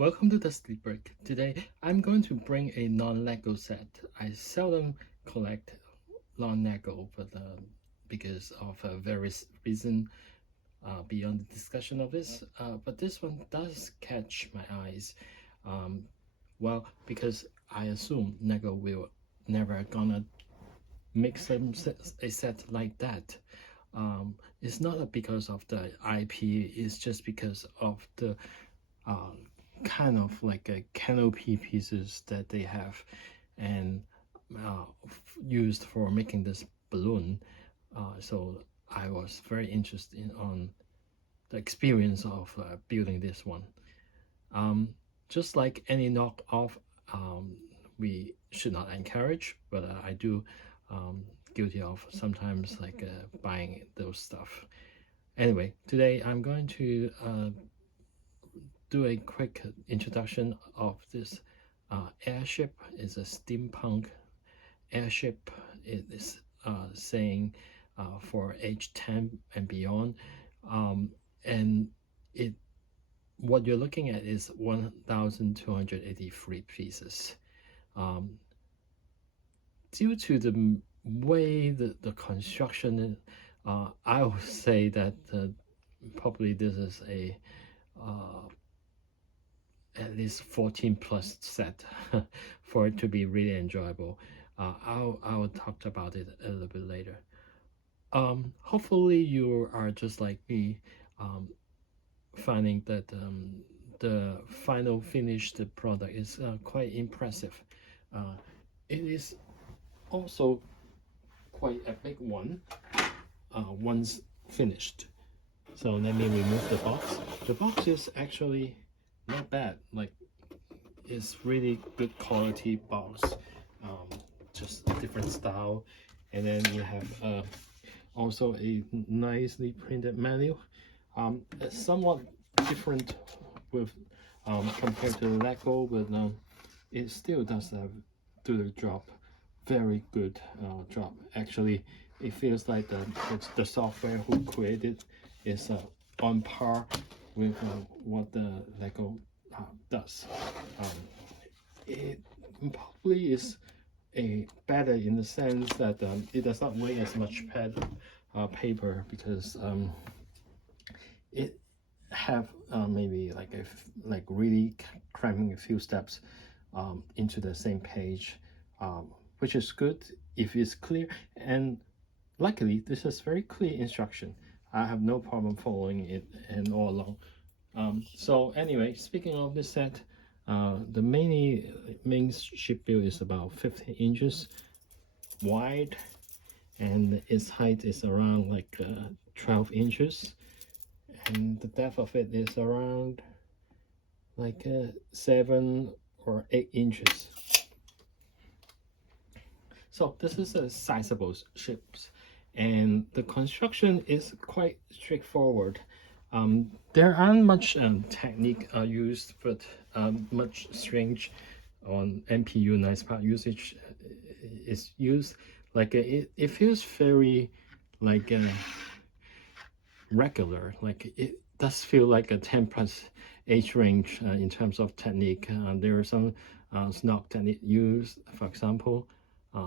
Welcome to the Sleep Break. Today I'm going to bring a non-Lego set. I seldom collect non-Lego, but because of various reasons beyond the discussion of this, but this one does catch my eyes. Well, because I assume Lego will never gonna make a set like that. It's not because of the IP, it's just because of the uh, kind of like a canopy pieces that they have and used for making this balloon. So I was very interested on the experience of building this one. Just like any knockoff, we should not encourage, but I do guilty of sometimes like buying those stuff. Anyway, today I'm going to do a quick introduction of this airship. It's a steampunk airship. It is saying for age 10 and beyond, and it what you're looking at is 1,283 pieces. Due to the way the construction, I would say that probably this is a at least 14 plus set for it to be really enjoyable. I'll talk about it a little bit later. Hopefully you are just like me, finding that the final finished product is quite impressive. It is also quite a big one once finished. So let me remove the box. The box is actually not bad, like it's really good quality box, just a different style. And then you have also a nicely printed manual. It's somewhat different with compared to Lego, but it still does do the job. Very good job. Actually, it feels like the software who created is on par with what the Lego does. It probably is better in the sense that it does not weigh as much paper, because it have maybe like really cramming a few steps into the same page, which is good if it's clear. And luckily, this is very clear instruction. I have no problem following it and all along. So anyway, speaking of this set, the main ship build is about 15 inches wide, and its height is around like 12 inches, and the depth of it is around like 7 or 8 inches. So this is a sizable ship, and the construction is quite straightforward. There aren't much technique used, but much strange on NPU nice part usage is used. Like it feels very like regular. Like it does feel like a 10 plus age range in terms of technique. There are some snug technique used. For example,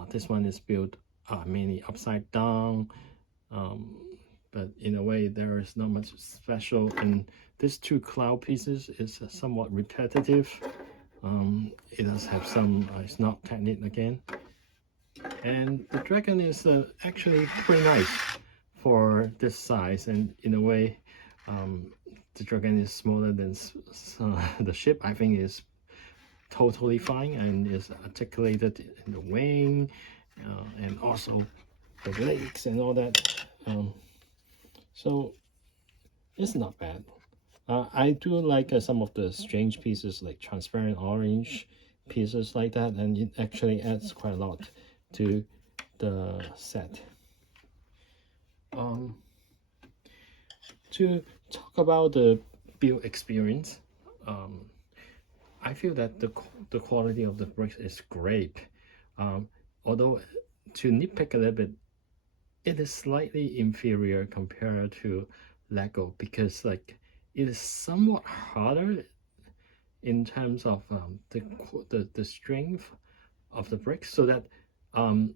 this one is built mainly upside down. But in a way there is not much special, and these two cloud pieces is somewhat repetitive. It does have some snug technique again, and the dragon is actually pretty nice for this size, and in a way the dragon is smaller than the ship. I think is totally fine and is articulated in the wing, and also the legs and all that. So it's not bad. I do like some of the strange pieces, like transparent orange pieces like that, and it actually adds quite a lot to the set. To talk about the build experience, I feel that the quality of the bricks is great. Although to nitpick a little bit, it is slightly inferior compared to Lego, because like it is somewhat harder in terms of the strength of the bricks, so that um,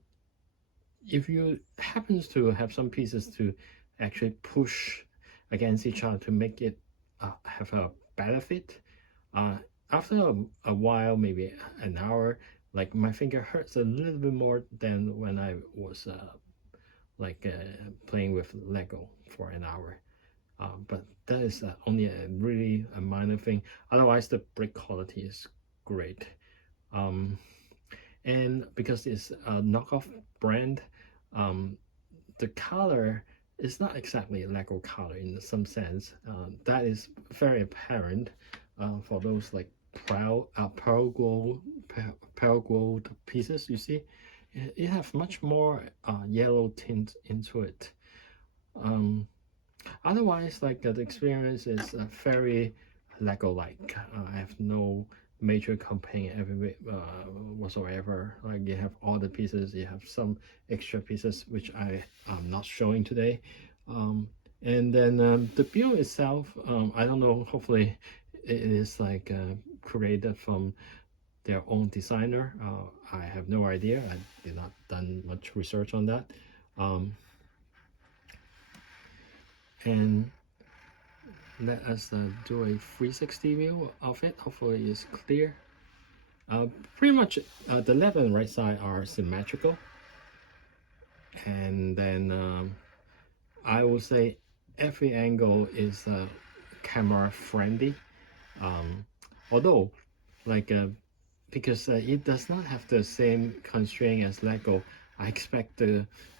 if you happens to have some pieces to actually push against each other to make it have a better fit, uh, after a while, maybe an hour, like my finger hurts a little bit more than when I was playing with Lego for an hour. But that is only a minor thing. Otherwise, the brick quality is great. Um, and because it's a knockoff brand, um, the color is not exactly a Lego color in some sense. That is very apparent for those like pearl gold pieces. You see, it has much more yellow tint into it. Otherwise, like the experience is very Lego-like. I have no major complaint whatsoever. Like you have all the pieces, you have some extra pieces which I am not showing today. And then the build itself, I don't know. Hopefully, it is like created from their own designer. I have no idea. I did not done much research on that. And let us do a 360 view of it. Hopefully it's clear. Pretty much the left and right side are symmetrical, and then I will say every angle is camera friendly, although like because it does not have the same constraint as Lego. I expect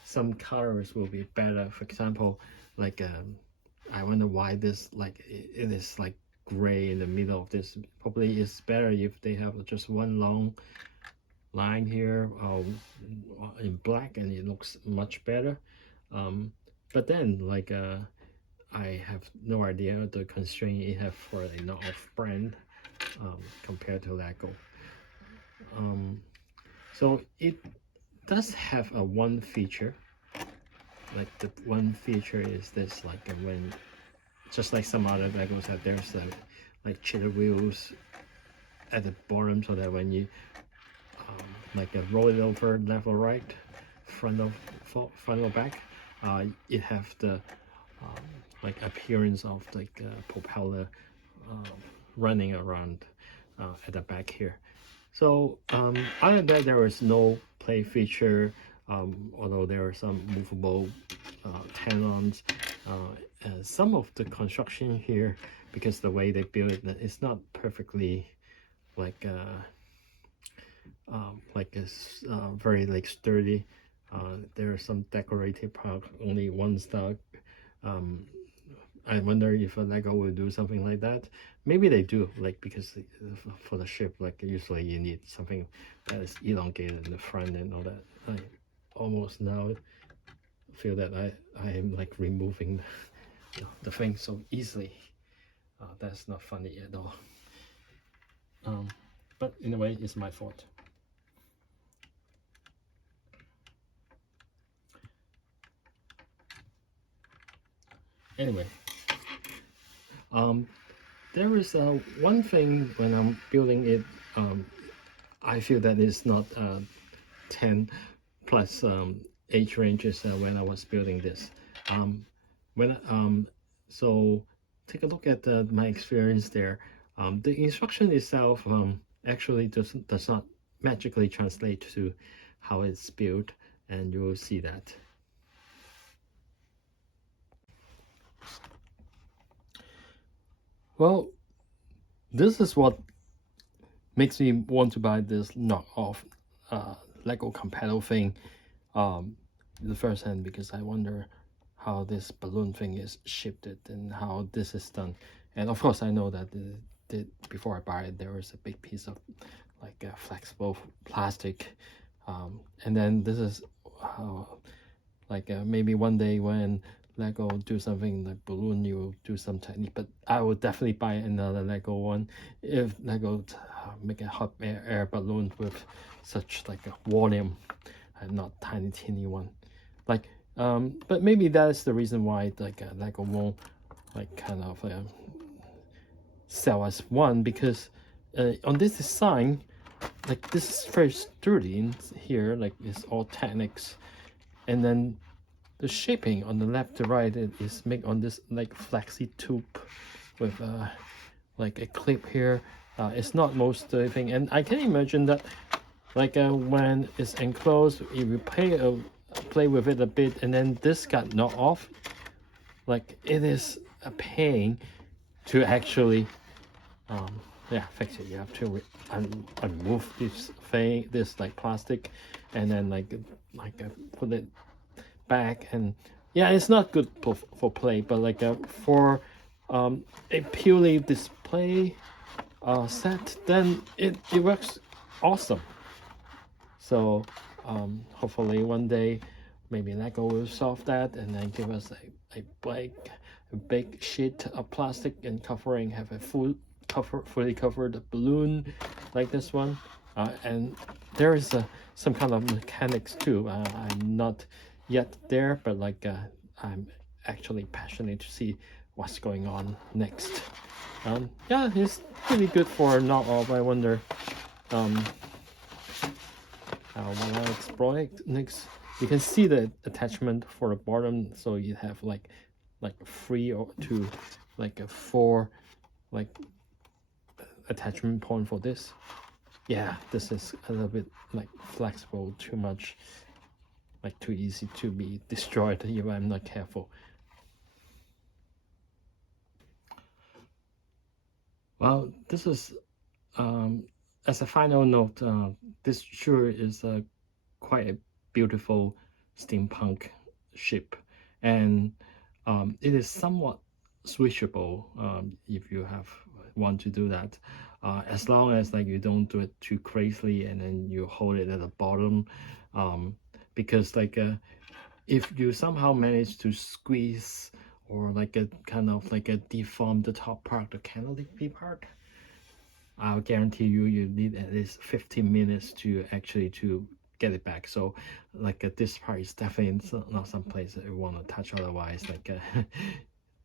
some colors will be better. For example, like I wonder why this like it is like gray in the middle of this. Probably it's better if they have just one long line here in black, and it looks much better. But then like I have no idea the constraint it have for a knockoff brand compared to Lego. So it does have a one feature. Like the one feature is this, like when just like some other Legos that there's like chitter wheels at the bottom, so that when you like roll it over left or right, front or back, it have the like appearance of like propeller running around at the back here. So other than that, there is no play feature, although there are some movable tenons. Some of the construction here, because the way they build it, it's not perfectly like it's very like sturdy. There are some decorative part, only one star. I wonder if a Lego will do something like that. Maybe they do, like because for the ship, like usually you need something that is elongated in the front and all that. I almost now feel that I am like removing the thing so easily. That's not funny at all. But in a way, it's my fault. Anyway, there is one thing when I'm building it, I feel that it's not 10 plus age ranges when I was building this. So take a look at my experience there. The instruction itself actually does not magically translate to how it's built, and you will see that. Well, this is what makes me want to buy this knockoff Lego compatible thing the first hand, because I wonder how this balloon thing is shifted and how this is done. And of course I know that before I buy it, there was a big piece of like flexible plastic, and then this is like maybe one day when Lego do something like balloon, you will do some technique. But I will definitely buy another Lego one if Lego make a hot air balloon with such like a volume and not tiny teeny one. Like but maybe that's the reason why like Lego won't like kind of sell us one, because on this design, like this is very sturdy in here, like it's all techniques, and then the shaping on the left to right is made on this like flexi tube with like a clip here. It's not most thing, and I can imagine that like when it's enclosed, if you play with it a bit, and then this got knocked off, like it is a pain to actually yeah, fix it. You have to remove this thing, this like plastic, and then like put it back. And yeah, it's not good for play, but like for a purely display set, then it works awesome. So hopefully one day maybe Lego will solve that and then give us a big sheet of plastic and covering, have a fully covered balloon like this one. And there is some kind of mechanics too. I'm not yet there, but like I'm actually passionate to see what's going on next. Yeah, it's pretty good for not all. I wonder when I explore it next, you can see the attachment for the bottom, so you have like 3 or 2 like a 4 like attachment point for this. Yeah, this is a little bit like flexible, too much, like too easy to be destroyed if I'm not careful. Well, this is as a final note, this sure is quite a beautiful steampunk ship, and it is somewhat switchable if you want to do that, as long as like you don't do it too crazily and then you hold it at the bottom, because like if you somehow manage to squeeze or like a kind of like a deform the top part, the canopy part, I'll guarantee you need at least 15 minutes to actually to get it back. So like this part is definitely not some place that you want to touch, otherwise like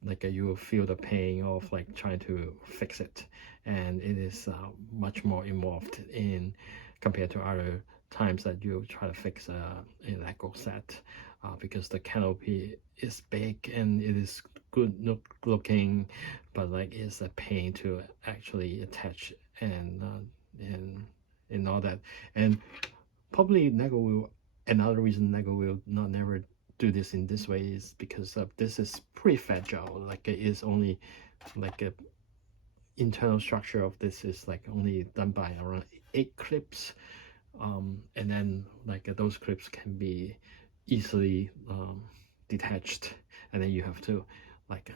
like you will feel the pain of like trying to fix it, and it is much more involved in compared to other times that you try to fix a Lego set, because the canopy is big and it is good looking, but like it's a pain to actually attach and all that. And probably Lego will, another reason Lego will not never do this in this way is because this is pretty fragile. Like it is only like a internal structure of this is like only done by around 8 clips, and then like those clips can be easily detached, and then you have to like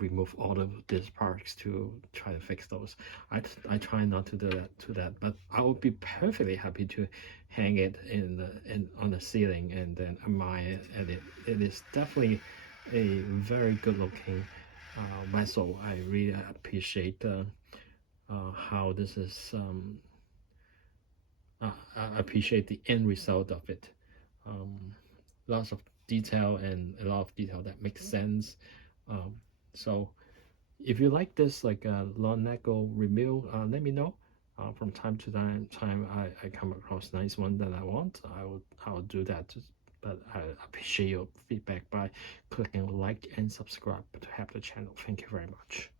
remove all of these parts to try to fix those. I try not to do that, but I would be perfectly happy to hang it on the ceiling and then admire at it. It is definitely a very good looking vessel. I really appreciate how this is I appreciate the end result of it. Lots of detail and a lot of detail that makes sense. So if you like this like a non-Lego review, let me know. From time to time I come across nice one that I want, I'll do that. But I appreciate your feedback by clicking like and subscribe to help the channel. Thank you very much.